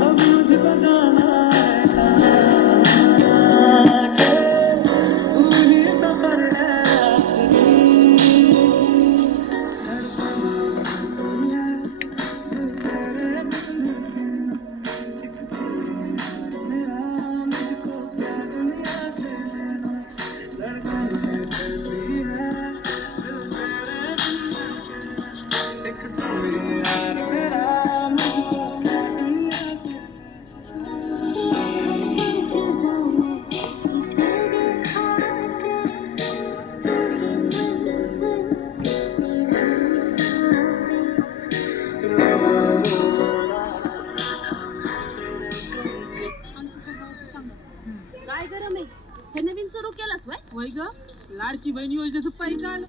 अब मुझको जाना है तू ही सफर है काय गरम आहे हे नवीन सुरू केलंस वय वय ग लाडकी बहीण योजनेचं पैक आलं